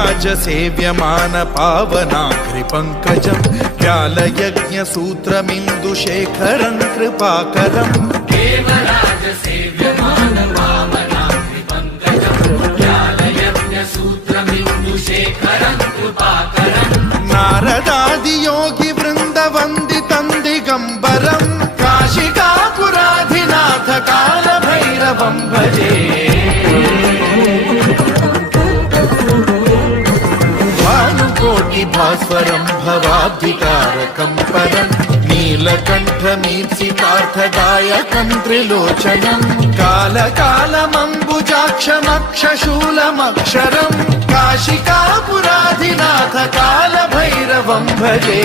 राजसेव्यमान पावनाघ्रिपङ्कजं व्यालयज्ञसूत्रमिन्दुशेखरं कृपाकरम् देवराजसेव्यमान पावनाघ्रिपङ्कजं व्यालयज्ञसूत्रमिन्दुशेखरं कृपाकरम् नारदादियोगिवृन्दवन्दितं दिगम्बरं काशिकापुराधिनाथ कालभैरवं भजे भास्वरं भवाब्धिकारकं परं नीलकण्ठमीप्सितार्थदायकं त्रिलोचनं कालकालमम्बुजाक्षमक्षशूलमक्षरं काशिकापुराधिनाथ कालभैरवं भजे।